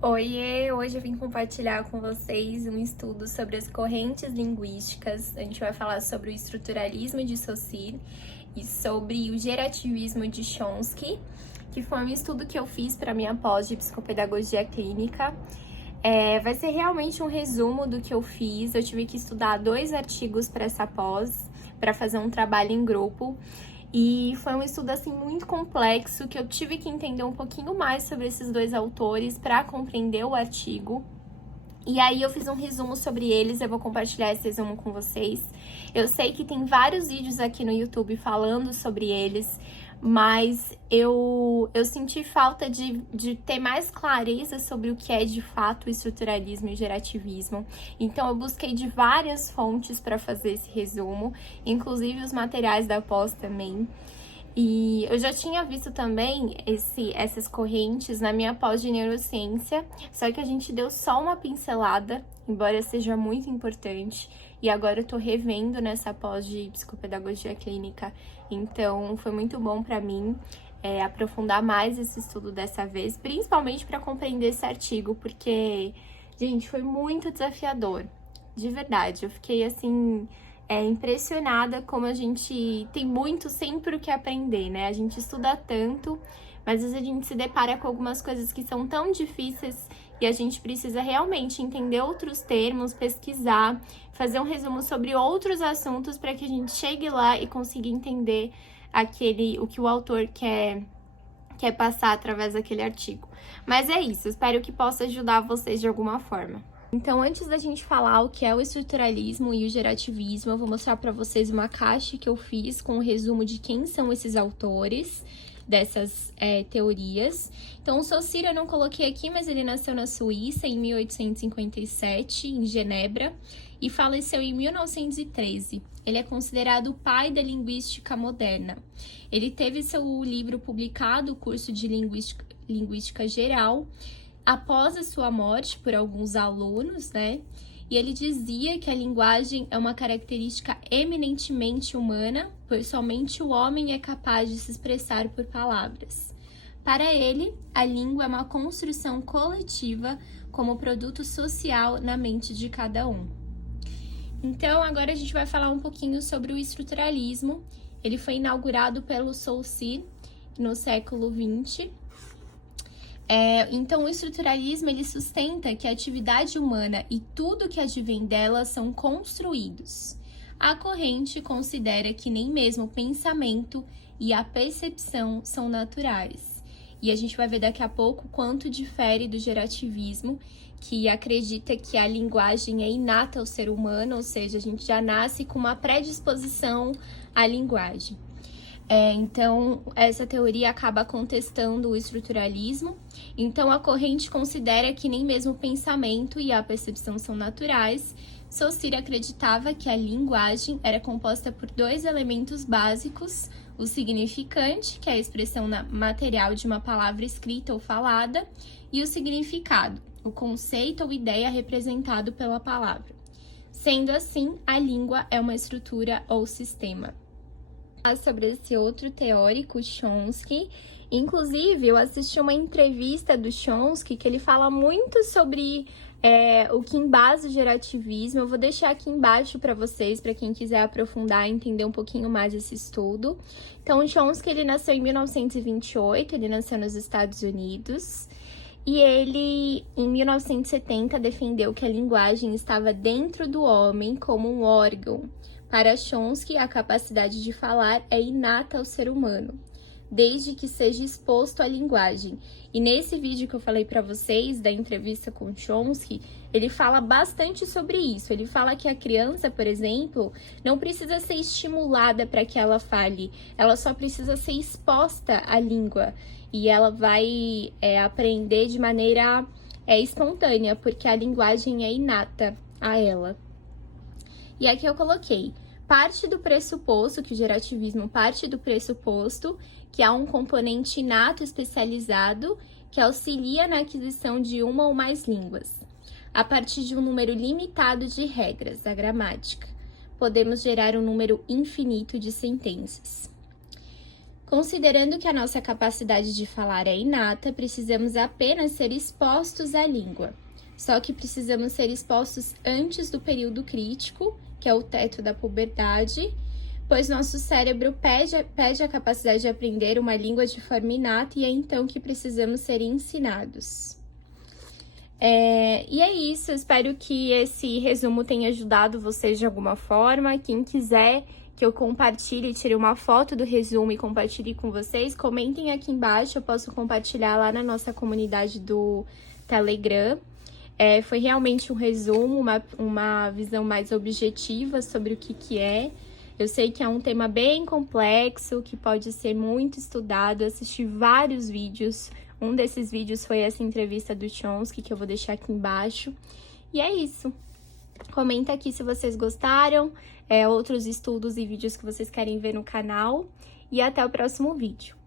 Oiê! Hoje eu vim compartilhar com vocês um estudo sobre as correntes linguísticas. A gente vai falar sobre o estruturalismo de Saussure e sobre o gerativismo de Chomsky, que foi um estudo que eu fiz para minha pós de psicopedagogia clínica. Vai ser realmente um resumo do que eu fiz. Eu tive que estudar 2 artigos para essa pós, para fazer um trabalho em grupo. E foi um estudo assim muito complexo que eu tive que entender um pouquinho mais sobre esses 2 autores para compreender o artigo. E aí eu fiz um resumo sobre eles, eu vou compartilhar esse resumo com vocês. Eu sei que tem vários vídeos aqui no YouTube falando sobre eles, mas eu senti falta de ter mais clareza sobre o que é de fato o estruturalismo e o gerativismo. Então eu busquei de várias fontes para fazer esse resumo, inclusive os materiais da pós também. E eu já tinha visto também essas correntes na minha pós de neurociência, só que a gente deu só uma pincelada, embora seja muito importante, e agora eu tô revendo nessa pós de psicopedagogia clínica, então foi muito bom para mim aprofundar mais esse estudo dessa vez, principalmente para compreender esse artigo, porque, gente, foi muito desafiador, de verdade, eu fiquei assim impressionada como a gente tem muito sempre o que aprender, né? A gente estuda tanto, mas às vezes a gente se depara com algumas coisas que são tão difíceis e a gente precisa realmente entender outros termos, pesquisar, fazer um resumo sobre outros assuntos para que a gente chegue lá e consiga entender o que o autor quer passar através daquele artigo. Mas é isso, espero que possa ajudar vocês de alguma forma. Então, antes da gente falar o que é o estruturalismo e o gerativismo, eu vou mostrar para vocês uma caixa que eu fiz com um resumo de quem são esses autores dessas teorias. Então, o Saussure eu não coloquei aqui, mas ele nasceu na Suíça em 1857, em Genebra, e faleceu em 1913. Ele é considerado o pai da linguística moderna. Ele teve seu livro publicado, o curso de linguística geral, após a sua morte por alguns alunos, né? E ele dizia que a linguagem é uma característica eminentemente humana, pois somente o homem é capaz de se expressar por palavras. Para ele, a língua é uma construção coletiva como produto social na mente de cada um. Então, agora a gente vai falar um pouquinho sobre o estruturalismo. Ele foi inaugurado pelo Saussure no século XX. Então, o estruturalismo ele sustenta que a atividade humana e tudo que advém dela são construídos. A corrente considera que nem mesmo o pensamento e a percepção são naturais. E a gente vai ver daqui a pouco quanto difere do gerativismo, que acredita que a linguagem é inata ao ser humano, ou seja, a gente já nasce com uma predisposição à linguagem. Então, essa teoria acaba contestando o estruturalismo. Então, a corrente considera que nem mesmo o pensamento e a percepção são naturais. Saussure acreditava que a linguagem era composta por 2 elementos básicos, o significante, que é a expressão material de uma palavra escrita ou falada, e o significado, o conceito ou ideia representado pela palavra. Sendo assim, a língua é uma estrutura ou sistema. Sobre esse outro teórico, Chomsky. Inclusive, eu assisti uma entrevista do Chomsky que ele fala muito sobre o que embasa o gerativismo. Eu vou deixar aqui embaixo para vocês, para quem quiser aprofundar e entender um pouquinho mais esse estudo. Então, o Chomsky, ele nasceu em 1928, ele nasceu nos Estados Unidos. E ele, em 1970, defendeu que a linguagem estava dentro do homem como um órgão. Para Chomsky, a capacidade de falar é inata ao ser humano, desde que seja exposto à linguagem. E nesse vídeo que eu falei para vocês, da entrevista com Chomsky, ele fala bastante sobre isso. Ele fala que a criança, por exemplo, não precisa ser estimulada para que ela fale, ela só precisa ser exposta à língua. E ela vai aprender de maneira espontânea, porque a linguagem é inata a ela. E aqui eu coloquei, parte do pressuposto, que o gerativismo parte do pressuposto, que há um componente inato especializado que auxilia na aquisição de uma ou mais línguas. A partir de um número limitado de regras, a gramática, podemos gerar um número infinito de sentenças. Considerando que a nossa capacidade de falar é inata, precisamos apenas ser expostos à língua. Só que precisamos ser expostos antes do período crítico, que é o teto da puberdade, pois nosso cérebro perde a capacidade de aprender uma língua de forma inata e é então que precisamos ser ensinados. E é isso, espero que esse resumo tenha ajudado vocês de alguma forma. Quem quiser que eu compartilhe, tire uma foto do resumo e compartilhe com vocês, comentem aqui embaixo, eu posso compartilhar lá na nossa comunidade do Telegram. Foi realmente um resumo, uma visão mais objetiva sobre o que é. Eu sei que é um tema bem complexo, que pode ser muito estudado, assisti vários vídeos. Um desses vídeos foi essa entrevista do Chomsky, que eu vou deixar aqui embaixo. E é isso. Comenta aqui se vocês gostaram, outros estudos e vídeos que vocês querem ver no canal. E até o próximo vídeo.